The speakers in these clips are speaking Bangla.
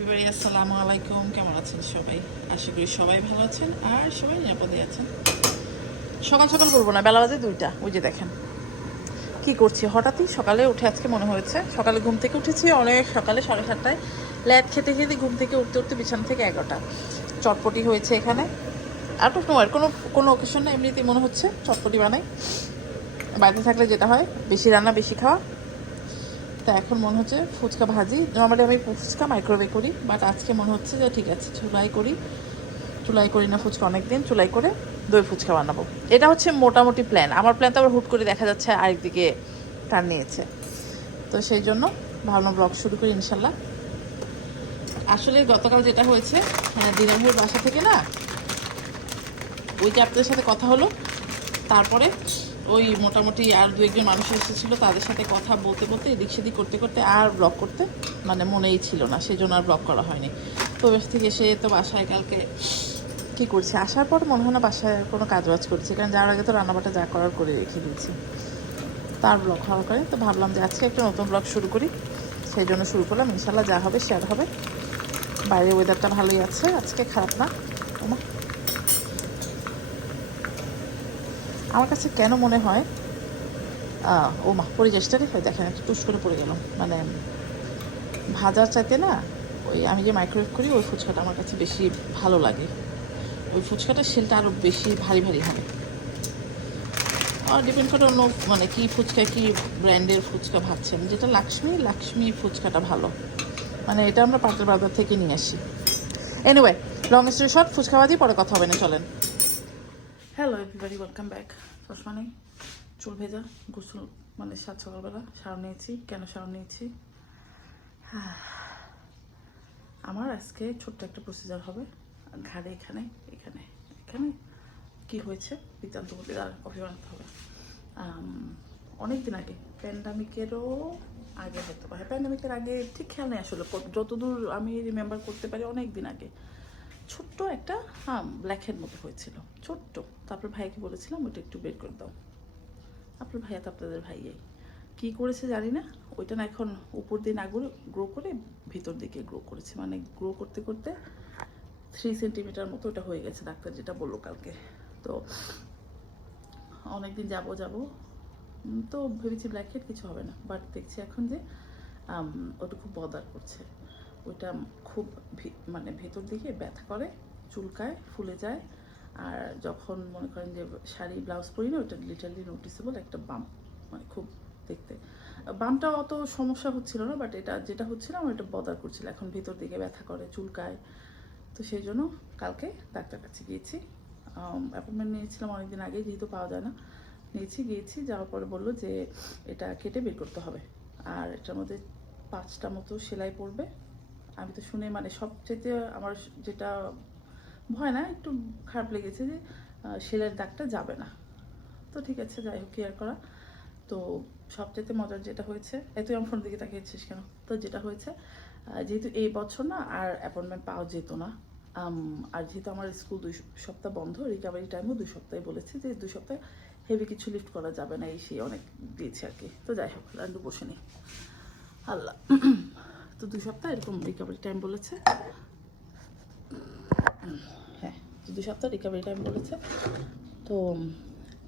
এভরিবডি আসসালামু আলাইকুম, কেমন আছেন সবাই? আশা করি সবাই ভালো আছেন আর সবাই নিরাপদে আছেন। সকাল সকাল বলবো না, বেলা বাজে 2টা। ওই যে দেখেন কি করছি, হঠাৎই সকালে উঠে আজকে মনে হয়েছে, সকালে ঘুম থেকে উঠেছি অনেক সকালে 7:30টায়। ল্যাদ খেতে খেতে ঘুম থেকে উঠতে উঠতে বিছানা থেকে 11টা। চটপটি হয়েছে এখানে, আউট অফ নোয়ার কোনো কোনো অকেশন না, এমনিতেই মনে হচ্ছে চটপটি বানাই। বাড়িতে থাকলে যেটা হয় বেশি রান্না বেশি খাওয়া। তা এখন মনে হচ্ছে ফুচকা ভাজি। নর্মালি আমি ফুচকা মাইক্রোওয়েভে করি, বাট আজকে মনে হচ্ছে যে ঠিক আছে চুলাই করি না ফুচকা অনেক দিন, চুলাই করে দই ফুচকা বানাবো। এটা হচ্ছে মোটামুটি প্ল্যান। আমার প্ল্যান তো আবার হুট করে দেখা যাচ্ছে আরেকদিকে টান নিয়েছে, তো সেই জন্য ভাবলাম ব্লগ শুরু করি ইনশাল্লাহ। আসলে গতকাল যেটা হয়েছে, দিনের ভাইয়ের বাসা থেকে না ওই যে আপনাদের সাথে কথা হলো, তারপরে ওই মোটামুটি আর 2-1জন মানুষ এসেছিলো, তাদের সাথে কথা বলতে বলতে এদিক সেদিক করতে করতে আর ব্লগ করতে মানে মনেই ছিল না, সেই জন্য আর ব্লগ করা হয়নি। প্রবেশ থেকে এসে তো বাসায় কালকে কী করছি, আসার পর মনে হয় না বাসায় কোনো কাজবাজ করছি, কারণ যাওয়ার আগে তো রান্নাবাটা যা করার করে রেখে দিয়েছি, তার ব্লগ হওয়ার কারণে তো ভাবলাম যে আজকে একটা নতুন ব্লগ শুরু করি। সেই জন্য শুরু করলাম, ইনশাল্লাহ যা হবে শেয়ার হবে। বাইরে ওয়েদারটা ভালোই আছে আজকে, খারাপ না। আমার কাছে কেন মনে হয় ও মা পড়ে যাসটা রে, দেখেন একটা টুস করে পড়ে গেল। মানে ভাজার চাইতে না ওই আমি যে মাইক্রোওয়েভ করি ওই ফুচকাটা আমার কাছে বেশি ভালো লাগে। ওই ফুচকাটা শেলটা আরও বেশি ভারী ভারী হয়। আর ডিপেন্ড করে অন্য মানে কী ফুচকা, কী ব্র্যান্ডের ফুচকা ভাবছেন। যেটা লাক্সমি ফুচকাটা ভালো, মানে এটা আমরা পাটের বাজার থেকে নিয়ে আসি। Anyway, long story short, fuchka ভাজি পরে কথা হবে না, চলেন। Hello everybody, welcome back. চশমা নেই, চুল ভেজা, গোসল মানে সকালবেলা শাওয়ার নিয়েছি। কেন শাওয়ার নিয়েছি? আমার আজকে ছোট্ট একটা প্রসিজার হবে ঘাড়ে, এখানে এখানে এখানে কি হয়েছে বৃত্তান্ত বলতে, আর কফি বানাতে হবে। অনেক দিন আগে, প্যান্ডামিকেরও আগে হতে পারে, প্যান্ডামিকের আগে ঠিক খেয়াল নেই আসলে, যতদূর আমি রিমেম্বার করতে পারি অনেক দিন আগে ছোট্ট একটা ব্ল্যাকহেড মতো হয়েছিল, ছোট্ট। তারপর ভাইকে বলেছিলাম ওইটা একটু বের করে দাও। আপনার ভাইয়া তো আপনাদের ভাইয়াই, কী করেছে জানি না, ওইটা না এখন উপর দিয়ে না গ্রো করে ভিতর দিকে গ্রো করেছে, মানে গ্রো করতে করতে 3 সেন্টিমিটার মতো ওটা হয়ে গেছে, ডাক্তার যেটা বললো কালকে। তো অনেকদিন যাব তো ভেবেছি ব্ল্যাকহেড কিছু হবে না, বাট দেখছি এখন যে ওটা খুব বদার করছে। ওইটা খুব মানে ভেতর দিকে ব্যথা করে, চুলকায়, ফুলে যায়। আর যখন মনে করেন যে শাড়ি ব্লাউজ পরি না, ওইটা লিটারলি নোটিসেবল একটা বাম্প, মানে খুব দেখতে। বামটা অত সমস্যা হচ্ছিল না, বাট এটা যেটা হচ্ছিল আমার এটা বদার করছিল, এখন ভেতর দিকে ব্যথা করে, চুলকায়। তো সেই জন্য কালকে ডাক্তার কাছে গিয়েছি, অ্যাপয়েন্টমেন্ট নিয়েছিলাম অনেকদিন আগে, যেহেতু পাওয়া যায় না, গিয়েছি যাওয়ার পরে বললো যে এটা কেটে বের করতে হবে, আর এটার মধ্যে 5টা মতো সেলাই পড়বে। আমি তো শুনে মানে সবচেয়ে আমার যেটা ভয় না, একটু খারাপ লেগেছে যে সেলাইয়ের দাগটা যাবে না। তো ঠিক আছে, যাই হোক, কেয়ার করা। তো সবচেয়ে মজার যেটা হয়েছে, এতই আমার ফোন দিকে তাকিয়েছিস কেন? তো যেটা হয়েছে, যেহেতু এই বছর না আর অ্যাপয়েন্টমেন্ট পাওয়া যেত না, আর যেহেতু আমার স্কুল 2 সপ্তাহ বন্ধ, রিকভারি টাইমও 2 সপ্তাহে বলেছে যে 2 সপ্তাহে হেভি কিছু লিফট করা যাবে না, এই সেই অনেক দিয়েছে আর কি। তো যাই হোক, রান্ডু বসে নেই আল্লাহ। তো 2 সপ্তাহ এরকম রিকভারি টাইম বলেছে। হ্যাঁ, 2 সপ্তাহ রিকভারি টাইম বলেছে। তো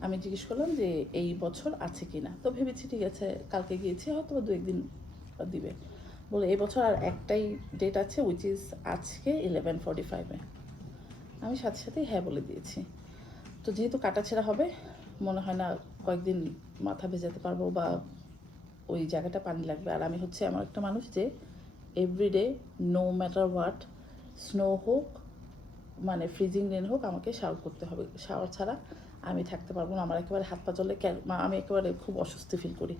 আমি জিজ্ঞেস করলাম যে এই বছর আছে কি না, তো ভেবেছি ঠিক আছে, কালকে গিয়েছি হয়তো 2-1 দিন দিবে বলে। এই বছর আর একটাই ডেট আছে, উইচ ইজ আজকে 11:45-এ। আমি সাথে সাথেই হ্যাঁ বলে দিয়েছি। তো যেহেতু কাটাছেঁড়া হবে, মনে হয় না কয়েকদিন মাথা ভেজাতে পারবো বা ওই জায়গাটা পানি লাগবে। আর আমি হচ্ছে এমন একটা মানুষ যে everyday no matter what, snow হোক মানে ফ্রিজিং রেন হোক, আমাকে শাওয়ার করতে হবে। শাওয়ার ছাড়া আমি থাকতে পারবো না, আমার একেবারে হাত পা জলে, আমি একেবারে খুব অস্বস্তি ফিল করি।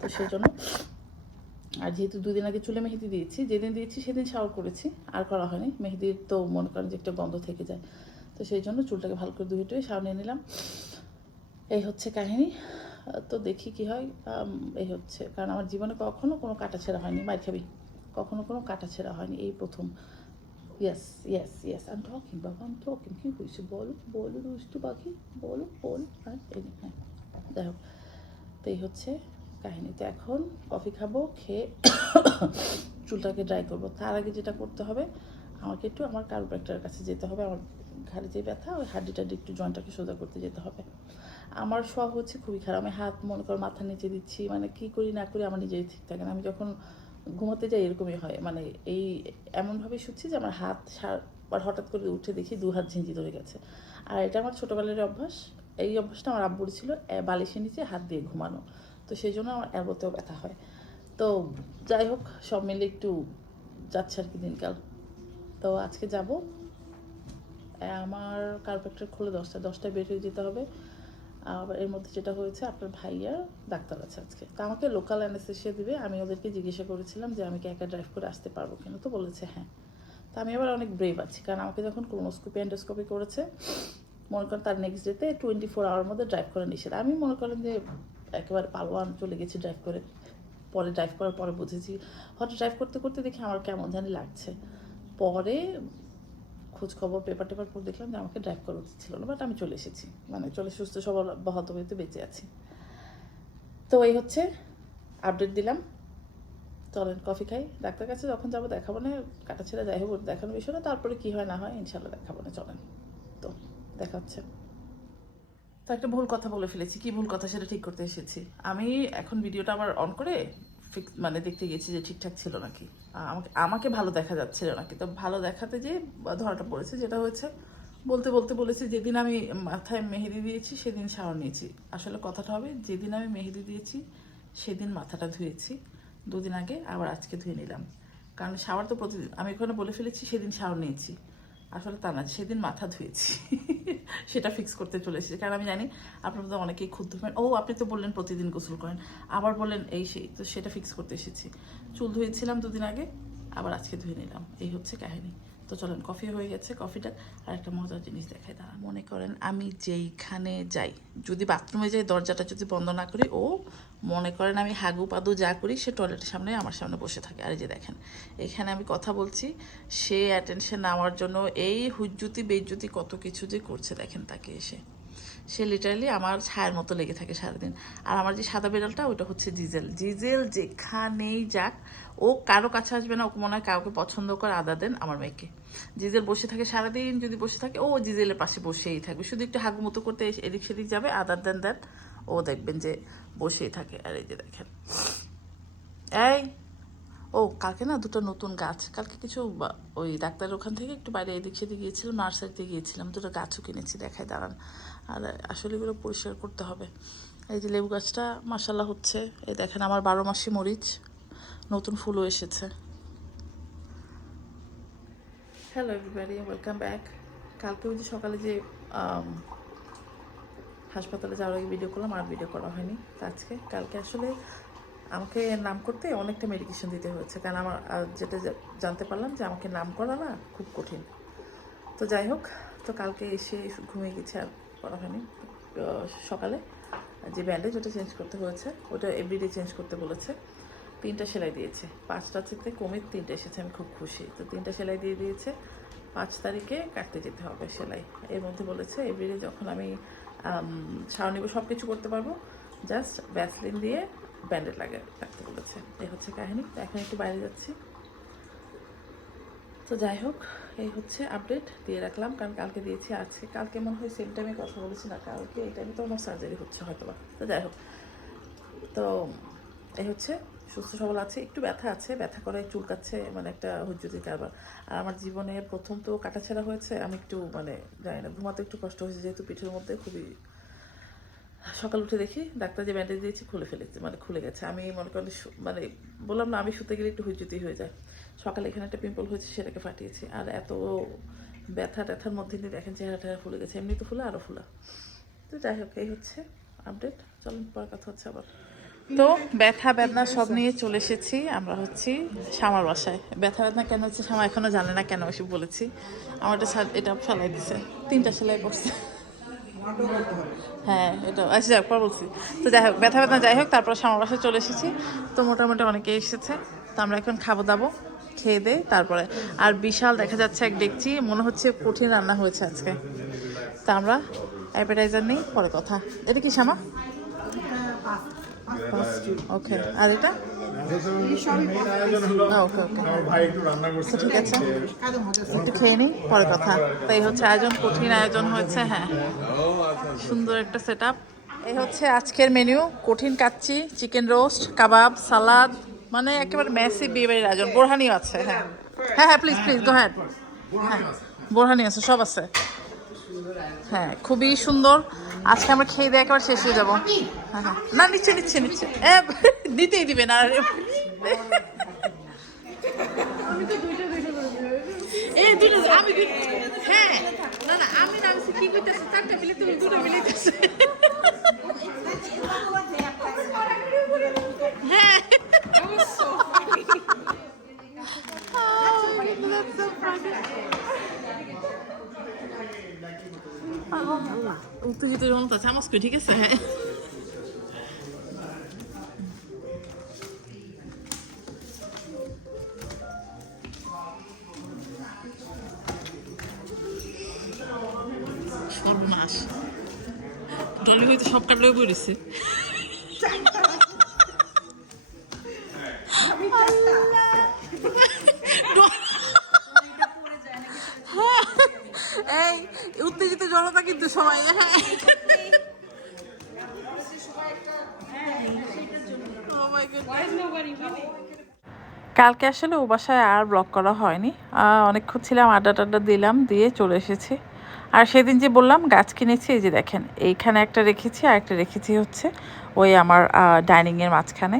তো সেই জন্য, আর যেহেতু 2 দিন আগে চুলে মেহেদি দিয়েছি, যেদিন দিয়েছি সেদিন শাওয়ার করেছি, আর করা হয়নি। মেহেদির তো মনে করেন যে একটা গন্ধ থেকে যায়, তো সেই জন্য চুলটাকে ভালো করে ধুয়ে টুয়ে শাওয়ার নিয়ে নিলাম। এই হচ্ছে কাহিনী। তো দেখি কি হয়। এই হচ্ছে, কারণ আমার জীবনে কখনো কোনো কাটাছেঁড়া হয়নি, মার খাবি, কখনো কোনো কাটাছেঁড়া হয়নি, এই প্রথম। Yes yes yes, I am talking বাবা, আই এম টকিং। কী হয়েছে বলো বলো দুষ্টু পাখি, বলো বল। হ্যাঁ এই হ্যাঁ, যাই হোক, তো এই হচ্ছে কাহিনী। তো এখন কফি খাবো, খেয়ে চুলটাকে ড্রাই করবো। তার আগে যেটা করতে হবে, আমাকে একটু আমার কারোপ্র্যাক্টরের কাছে যেতে হবে। আমার ঘাড়ে যে ব্যথা, ওই হাড্ডিটা একটু জয়েন্টটাকে সোজা করতে যেতে হবে। আমার শখ হচ্ছে খুবই খারাপ, আমি হাত মনে করো মাথার নিচে দিচ্ছি, মানে কী করি না করি আমার নিজেই ঠিক থাকে না। আমি যখন ঘুমাতে যাই এরকমই হয়, মানে এই এমনভাবে শুচ্ছি যে আমার হাত আর হঠাৎ করে উঠে দেখি 2 হাত ঝিঁঝি ধরে গেছে। আর এটা আমার ছোটোবেলার অভ্যাস। এই অভ্যাসটা আমার আব্বুর ছিল, বালিশের নিচে হাত দিয়ে ঘুমানো। তো সেই জন্য আমার এলবোতেও ব্যথা হয়। তো যাই হোক, সব মিলে একটু যাচ্ছে আর কি দিনকাল। তো আজকে যাব, আমার কার্পেক্টর খুলে 10টায় বের হয়ে যেতে হবে। আবার এর মধ্যে যেটা হয়েছে, আপনার ভাইয়া ডাক্তার আছে আজকে, তো আমাকে লোকাল অ্যানেস্থেসিয়া দিবে। আমি ওদেরকে জিজ্ঞাসা করেছিলাম যে আমি কি একা ড্রাইভ করে আসতে পারবো কিনা, তো বলেছে হ্যাঁ। তো আমি আবার অনেক ব্রেভ আছি, কারণ আমাকে যখন ক্লোনোস্কোপি এন্ডোস্কোপি করেছে, মনে করেন তার নেক্সট ডেতে 24 আওয়ার মধ্যে ড্রাইভ করা নিষেধ। আমি মনে করেন যে একেবারে পালোয়ান চলে গেছি ড্রাইভ করে। পরে ড্রাইভ করার পরে বুঝেছি, হয়তো ড্রাইভ করতে করতে দেখি আমার কেমন জানি লাগছে। পরে খোঁজ খবর পেপার টেপার পর দেখলাম যে আমাকে ড্রাইভ করা উচিত ছিল না, বাট আমি চলে এসেছি, মানে চলে সুস্থ সবল বহাতবিতে বেঁচে আছি। তো এই হচ্ছে আপডেট দিলাম। চলেন কফি খাই, ডাক্তার কাছে যখন যাবো দেখাবো না, কাটা ছেড়ে যাই হোক দেখানোর বিষয় না, তারপরে কী হয় না হয় ইনশাল্লাহ দেখাবো না। চলেন, তো দেখা হচ্ছে। তো একটা ভুল কথা বলে ফেলেছি, কি ভুল কথা সেটা ঠিক করতে এসেছি। আমি এখন ভিডিওটা আবার অন করে মানে দেখতে গেছি যে ঠিকঠাক ছিল নাকি, আমাকে ভালো দেখা যাচ্ছিল নাকি। তো ভালো দেখাতে যে ধরাটা পড়েছে, যেটা হয়েছে বলতে বলতে বলেছি যেদিন আমি মাথায় মেহেদি দিয়েছি সেদিন শাওয়ার নিয়েছি। আসলে কথাটা হবে যেদিন আমি মেহেদি দিয়েছি সেদিন মাথাটা ধুয়েছি, 2 দিন আগে আবার আজকে ধুয়ে নিলাম। কারণ শাওয়ার তো প্রতিদিন, আমি এখানে বলে ফেলেছি সেদিন শাওয়ার নিয়েছি, আসলে তা না, সেদিন মাথা ধুয়েছি। সেটা ফিক্স করতে চলে এসেছি, কারণ আমি জানি আপনার মধ্যে অনেকেই ক্ষুদ্র হবেন, ও আপনি তো বললেন প্রতিদিন গোসল করেন, আবার বললেন এই সেই, তো সেটা ফিক্স করতে এসেছি। চুল ধুয়েছিলাম 2 দিন আগে, আবার আজকে ধুয়ে নিলাম, এই হচ্ছে কাহিনী। তো চলেন, কফি হয়ে গেছে, কফিটা আর একটা মজার জিনিস দেখাই দাঁড়া। মনে করেন আমি যেইখানে যাই, যদি বাথরুমে যাই দরজাটা যদি বন্ধ না করি, ও মনে করেন আমি হাগু পাদু যা করি সে টয়লেটের সামনে আমার সামনে বসে থাকে। আর এই যে দেখেন, এখানে আমি কথা বলছি, সে অ্যাটেনশন নেওয়ার জন্য এই হুজ্জুতি বেজ্জুতি কত কিছু যে করছে দেখেন তাকে এসে। সে লিটারালি আমার ছায়ার মতো লেগে থাকে সারাদিন। আর আমার যে সাদা বিড়ালটা, ওইটা হচ্ছে জিজেল। জিজেল যেখানেই যাক, ও কারো কাছে আসবে না, ওকে মনে হয় কাউকে পছন্দ করে, আদা দেন আমার মেয়েকে। জিজেল বসে থাকে সারাদিন, যদি বসে থাকে ও জিজেলের পাশে বসেই থাকবে, শুধু একটু হাগু মতো করতে এদিক সেদিক যাবে, আদার দেন দেন, ও দেখবেন যে বসেই থাকে। আর এই যে দেখেন, এই ও কালকে না 2টা নতুন গাছ, কালকে কিছু ওই ডাক্তারের ওখান থেকে একটু বাইরে এদিক সেদিক গিয়েছিলাম, নার্সারিতে গিয়েছিলাম, 2টা গাছও কিনেছি, দেখাই দাঁড়ান। আর আসলে এগুলো পরিষ্কার করতে হবে। এই যে লেবু গাছটা মাশাল্লাহ হচ্ছে, এই দেখেন আমার 12 মাসি মরিচ, নতুন ফুলও এসেছে। Hello everybody, welcome back. কালকে ওই যে সকালে যে হাসপাতালে যাওয়ার আগে ভিডিও করলাম, আর ভিডিও করা হয়নি। আজকে কালকে আসলে আমাকে নাম করতে অনেকটা মেডিকেশন দিতে হয়েছে, কারণ আমার যেটা জানতে পারলাম যে আমাকে নাম করা না খুব কঠিন। তো যাই হোক, তো কালকে এসে ঘুমিয়ে গেছে, আর করা হয়নি। সকালে যে ব্যান্ডেজ ওটা চেঞ্জ করতে হয়েছে, ওটা এভরিডে চেঞ্জ করতে বলেছে। 3টা সেলাই দিয়েছে, 5টা থেকে কমে 3টে এসেছে, আমি খুব খুশি। তো 3টা সেলাই দিয়ে দিয়েছে, 5 তারিখে কাটতে যেতে হবে সেলাই। এর মধ্যে বলেছে এভরিডে যখন আমি শাওয়ার নিব সব কিছু করতে পারবো, জাস্ট ভ্যাসলিন দিয়ে ব্যান্ডেড রাখতে বলেছে। এই হচ্ছে কাহিনী। তো এখন একটু বাইরে যাচ্ছি। তো যাই হোক, এই হচ্ছে আপডেট দিয়ে রাখলাম, কারণ কালকে দিয়েছি, আজকে কালকে মনে হয় সেম টাইমে কথা বলেছি না, কালকে এই টাইমে তো আমার সার্জারি হচ্ছে হয়তো বা। তো যাই হোক, তো এই হচ্ছে সুস্থ সবল আছে, একটু ব্যথা আছে, ব্যথা করে চুলকাচ্ছে, মানে একটা হুজ্জুতির কারবার। আর আমার জীবনে প্রথম তো কাটাছেঁড়া হয়েছে, আমি একটু মানে জানি না, ঘুমাতে একটু কষ্ট হয়েছে, যেহেতু পিঠের মধ্যে খুবই। সকাল উঠে দেখি ডাক্তার যে ব্যান্ডেজ দিয়েছি খুলে ফেলেছে, মানে খুলে গেছে। আমি মনে করি মানে বললাম না, আমি শুতে গেলে একটু হুজ্জুতি হয়ে যায়। সকালে এখানে একটা পিম্পল হয়েছে, সেটাকে ফাটিয়েছি। আর এত ব্যথা ট্যাথার মধ্যে দিয়ে দেখেন চেহারা টেহারা ফুলে গেছে, এমনি তো ফুলে আরও ফুলা। তো যাই হোক, এই হচ্ছে আপডেট। চলুন পরে কথা হচ্ছে আবার। তো ব্যথা বেদনা সব নিয়ে চলে এসেছি, আমরা হচ্ছি শামার বাসায়। ব্যথা বেদনা কেন হচ্ছে শামা এখনো জানে না, কেন এসে বলেছি। আমার এটা ফেলাই দিছে, 3টা সেলাই করছে। হ্যাঁ এটা আচ্ছা যাক পর বলছি। তো যাই হোক, ব্যথা বেদনা যাই হোক, তারপর শামার বাসায় চলে এসেছি। তো মোটামুটি অনেকে এসেছে, তো আমরা এখন খাবো দাবো, খেয়ে দেয় তারপরে। আর বিশাল দেখা যাচ্ছে এক ডেকচি, মনে হচ্ছে কঠিন রান্না হয়েছে আজকে। তা আমরা অ্যাপেটাইজার নেই, পরে কথা। এটা কি শামা? ওকে, আর এটা ওকে ঠিক আছে, একটু খেয়ে নিই, পরে কথা। তাই হচ্ছে আয়োজন, কঠিন আয়োজন হয়েছে। হ্যাঁ, সুন্দর একটা সেট আপ। এই হচ্ছে আজকের মেনু: কঠিন কাচ্চি, চিকেন রোস্ট, কাবাব, সালাদ, মানে একেবারে ম্যাসিভ বিয়েবাড়ির আয়োজন। বোরহানিও আছে। হ্যাঁ হ্যাঁ হ্যাঁ, প্লিজ প্লিজ গো হ্যাড। হ্যাঁ, বোরহানি আছে, সব আছে। হ্যাঁ, খুবই সুন্দর। আজকে আমরা খেয়ে দিয়ে একেবারে শেষ হয়ে যাবো। হ্যাঁ হ্যাঁ, না নিচ্ছে নিচ্ছে নিচ্ছে, দিতেই দিবে না। এই দুটো আমি, হ্যাঁ না না, আমি না কি করতেছি, চারটা মিলে তুমি দুটো মিলিতেছে। হ্যাঁ, উত্তেজিত মতো চামচ করে, ঠিক আছে। হ্যাঁ, সর্বনাশ, ডলি হইতে সব কাটলে পড়েছে। এই উত্তেজিত জনতা কিন্তু সবাই। হ্যাঁ, কালকে আসলে ও বাসায় আর ব্লগ করা হয়নি। অনেকক্ষণ ছিলাম, আড্ডা টাড্ডা দিলাম, দিয়ে চলে এসেছি। আর সেদিন যে বললাম গাছ কিনেছি, এই যে দেখেন, এইখানে একটা রেখেছি, আর একটা রেখেছি হচ্ছে ওই আমার ডাইনিংয়ের মাঝখানে।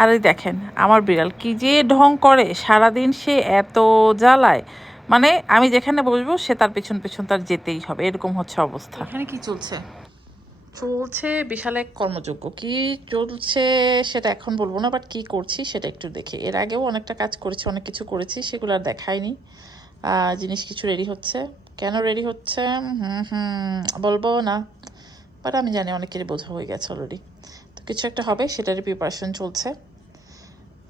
আর এই দেখেন আমার বিড়াল কি যে ঢং করে সারাদিন, সে এত জ্বালায়, মানে আমি যেখানে বসবো সে তার পেছন পেছন তার যেতেই হবে, এরকম হচ্ছে অবস্থা। এখানে কি চলছে? চলছে বিশাল এক কর্মযজ্ঞ। কি চলছে সেটা এখন বলবো না, বাট কি করছি সেটা একটু দেখে। এর আগেও অনেকটা কাজ করেছি, অনেক কিছু করেছি, সেগুলো আর দেখায়নি। জিনিস কিছু রেডি হচ্ছে। কেন রেডি হচ্ছে বলবো না, বাট আমি জানি অনেকেরই বোঝা হয়ে গেছে অলরেডি। তো কিছু একটা হবে, সেটারই প্রিপারেশন চলছে।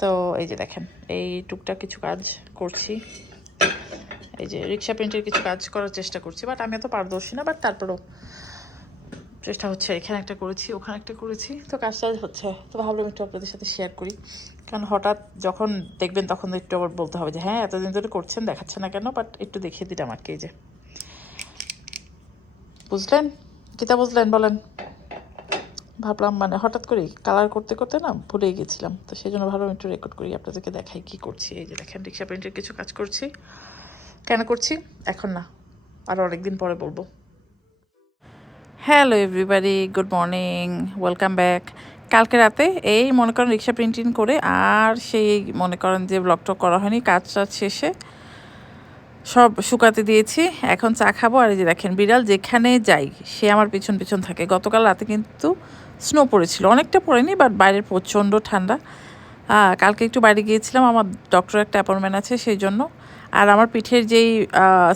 তো এই যে দেখেন, এই টুকটাক কিছু কাজ করছি। এই যে রিক্সা প্রিন্টের কিছু কাজ করার চেষ্টা করছি, বাট আমি এত পারদর্শী না, বাট তারপরেও চেষ্টা হচ্ছে। এখানে একটা করেছি, ওখানে একটা করেছি, তো কাজটা হচ্ছে। তো ভাবলাম একটু আপনাদের সাথে শেয়ার করি, কারণ হঠাৎ যখন দেখবেন তখন একটু আবার বলতে হবে যে হ্যাঁ এতদিন ধরে করছেন, দেখাচ্ছে না কেন। বাট একটু দেখিয়ে দিলাম আর কি। এই যে বুঝলেন, কিতা বুঝলেন বলেন? ভাবলাম মানে হঠাৎ করেই কালার করতে করতে না ভুলেই গেছিলাম, তো সেই জন্য ভাবলাম একটু রেকর্ড করি, আপনাদেরকে দেখাই কি করছি। এই যে দেখেন, রিক্সা প্রিন্টের কিছু কাজ করছি। কেন করছি এখন না, আরও অনেকদিন পরে বলবো। Hello everybody, good morning, welcome back. কালকে রাতে এই মনে করেন রিক্সা প্রিন্টিং করে, আর সেই মনে করেন যে ব্লগটা করা হয়নি, কাজ শেষে সব শুকাতে দিয়েছি। এখন চা খাবো। আর এই যে দেখেন, বিড়াল যেখানে যাই সে আমার পিছন পিছন থাকে। গতকাল রাতে কিন্তু স্নো পড়েছিল, অনেকটা পড়েনি, বাট বাইরের প্রচণ্ড ঠান্ডা। কালকে একটু বাইরে গিয়েছিলাম, আমার ডক্টর একটা অ্যাপয়েন্টমেন্ট আছে সেই জন্য। আর আমার পিঠের যেই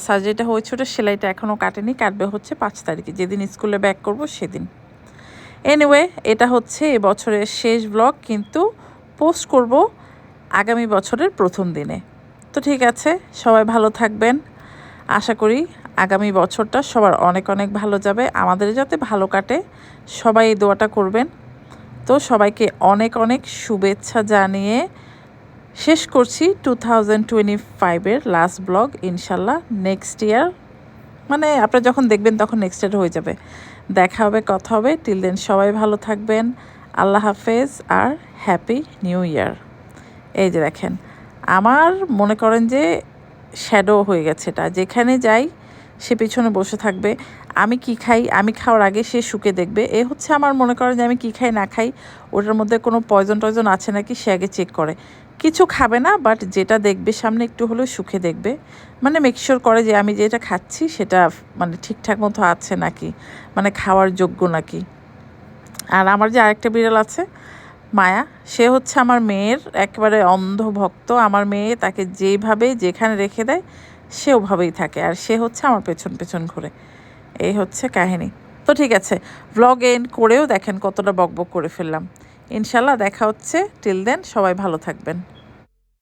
সার্জারিটা হয়েছে ওটা সেলাইটা এখনও কাটেনি, কাটবে হচ্ছে 5 তারিখে, যেদিন স্কুলে ব্যাক করব সেদিন। এনিওয়ে, এটা হচ্ছে এবছরের শেষ ব্লগ, কিন্তু পোস্ট করব আগামী বছরের প্রথম দিনে। তো ঠিক আছে, সবাই ভালো থাকবেন। আশা করি আগামী বছরটা সবার অনেক অনেক ভালো যাবে, আমাদের যাতে ভালো কাটে, সবাই এই দোয়াটা করবেন। তো সবাইকে অনেক অনেক শুভেচ্ছা জানিয়ে শেষ করছি 2025-এর লাস্ট ব্লগ। ইনশাল্লাহ নেক্সট ইয়ার, মানে আপনারা যখন দেখবেন তখন নেক্সট ইয়ার হয়ে যাবে। দেখা হবে, কথা হবে। টিল দেন সবাই ভালো থাকবেন। আল্লাহ হাফেজ আর হ্যাপি নিউ ইয়ার। এই যে দেখেন, আমার মনে করেন যে শ্যাডো হয়ে গেছে এটা, যেখানে যাই সে পিছনে বসে থাকবে। আমি কি খাই, আমি খাওয়ার আগে সে শুকে দেখবে। এ হচ্ছে আমার মনে করেন যে আমি কি খাই না খাই, ওটার মধ্যে কোনো পয়জন আছে নাকি সে আগে চেক করে। কিছু খাবে না, বাট যেটা দেখবে সামনে একটু হলেও শুকে দেখবে, মানে মেকশিওর করে যে আমি যেটা খাচ্ছি সেটা মানে ঠিকঠাক মতো আছে নাকি, মানে খাওয়ার যোগ্য নাকি। আর আমার যে আরেকটা বিড়াল আছে মায়া, সে হচ্ছে আমার মেয়ের একেবারে অন্ধভক্ত। আমার মেয়ে তাকে যেইভাবে যেখানে রেখে দেয় সে ওভাবেই থাকে, আর সে হচ্ছে আমার পেছন পেছন ঘুরে। এই হচ্ছে কাহিনী। তো ঠিক আছে, ভ্লগ এন্ড করেও দেখেন কতটা বকবক করে ফেললাম। ইনশাল্লাহ দেখা হচ্ছে। টিল দেন সবাই ভালো থাকবেন।